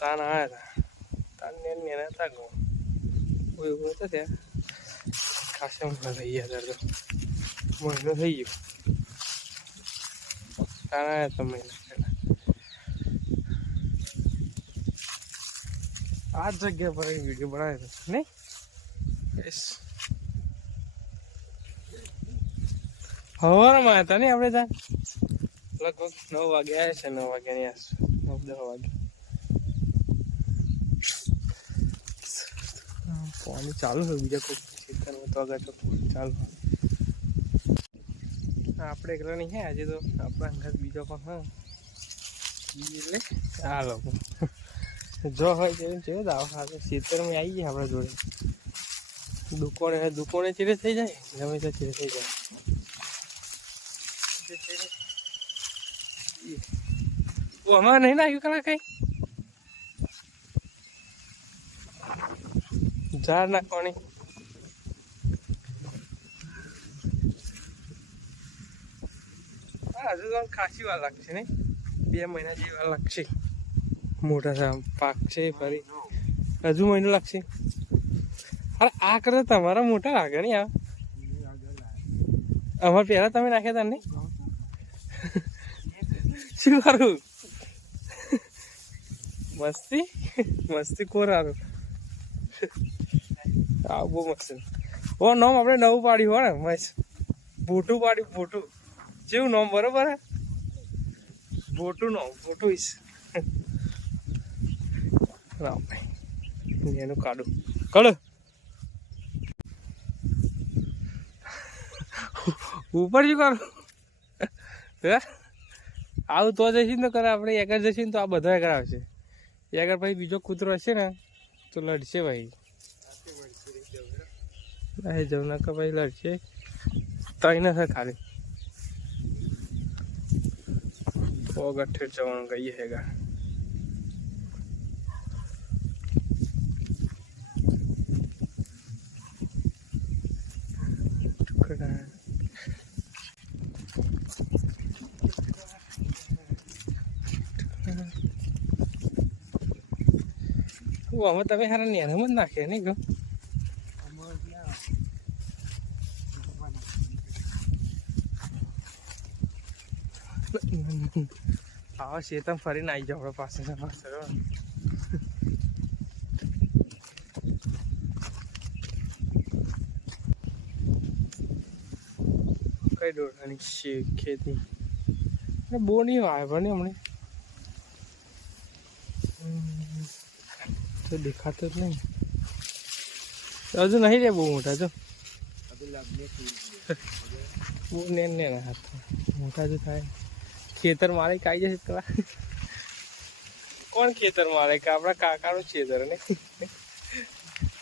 તાન આવ્યા હતા તાન ને હતા ગો કોઈ એવું હતો ત્યાં ખાસા ઊંઘા થઈ ગયા હતા તો મહિનો થઈ ગયો તાન આવ્યા હતા મહિના પહેલા આ જ જગ્યા પર વિડીયો બનાવ્યો હતો નહીં યસ હવારમાં હતા ને આપણે ત્યાં લગભગ 9 વાગે આવ્યા છે 9 વાગ્યાની આસ 9-10 વાગે પાણી ચાલુ હોય બીજા કોઈ ખેતરમાં તો આગળ તો ચાલુ હોય આપણે એકલા નહીં હે આજે તો આપણા અંગત બીજો પણ હા એટલે આ લોકો જો હોય તેવું છે દાવ ખાતે ખેતરમાં આવી જાય આપણા જોડે દુકાને ચીરે થઈ જાય ગમે તો ચીરે થઈ જાય અમારે નહીં નાખ્યું કલા કઈ ઝાડ નાખવાની હજુ તો ખાસી વાર લાગશે ને 2 મહિના જેવી વાર લાગશે મોટા પાક છે ફરી હજુ મહિનો લાગશે અરે આ કરતા તમારા મોટા લાગે ને આ અમારે પહેલા તમે નાખ્યા તા ને શું કરું મસ્તી કોરારું આ બહુ મસ્ત ઓ નામ આપણે નવું પાડ્યું હો ને મસ્ત ભોટું પાડ્યું ભોટું જેવું નામ બરોબર હે ભોટું નામ ભોટું ઈસ રામભાઈ એનું કાઢું કાઢો ઉપર શું કરું હે આવું તો જઈશું ને કરે આપણે એકર જઈશું ને તો આ બધા એકર આવશે એકર ભાઈ બીજો કૂતરો હશે ને તો લડશે ભાઈ જવના કે ભાઈ લડશે તઈ ના થાય ખાલી ગઠ્ઠે જવાનું કહીએ હેગા અમે તમે હારા નેરમ જ નાખે નહીં ગયો આવા શેતમ ફરીને આવી જાવ આપણે પાસે કઈ દોડવાની છે ખેતી બહુ નહીં આવે ને હમણાં તો દેખાતો જ નહીં હજુ નહીં રે બહુ મોટા જો બહુ ને હાથ મોટા જો થાય ખેતર મારે કાઈ જશે કલા કોણ ખેતર મારે કે આપણા કાકાનું ખેતર ને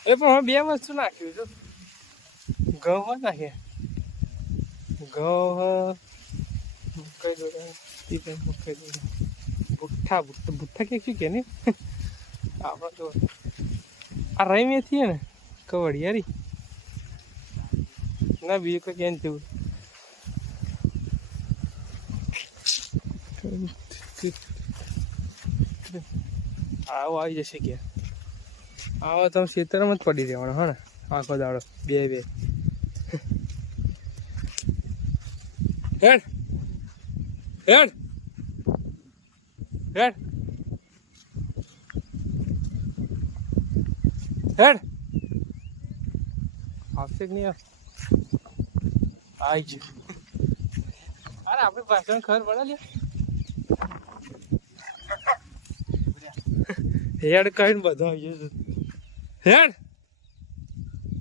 એ પણ હવે 2 વસ્તુ નાખ્યું જો ઘઉં નાખીએ ઘઉં મકાઈ દોડા મકાઈ દોડા ભુઠ્ઠા કે શું કે ને આપણા તો આ રહી મેથી ને કવડિયારી ના બીજું કોઈ ક્યાં થયું આવો આવી જશે કે આવો તમે ખેતરમાં જ પડી રહેવાનો હા ને આખો દાડો 2 હેડ હેડ હેડ હેડ આવશે કે નહીં આવી ગયું અરે આપણે પાછળ ખબર પડે લે હેડ કહીને બધા આવી જશે હેડ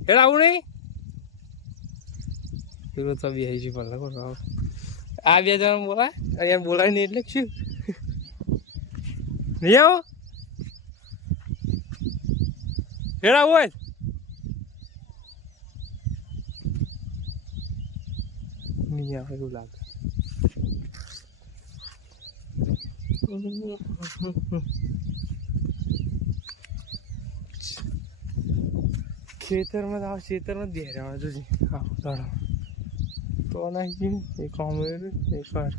હેડ આવું નહીં પેલો તો બી આવી છે પહેલાં કોણ આ 2 જણા બોલાય અહીંયા બોલાય નહીં એટલે શું નહીં આવો હેડ આવું હોય નહીં આવે એવું લાગે ખેતરમાં આવ ખેતરમાં બેહરાવા જોજી આવ દાડા તો નહીં એક વાર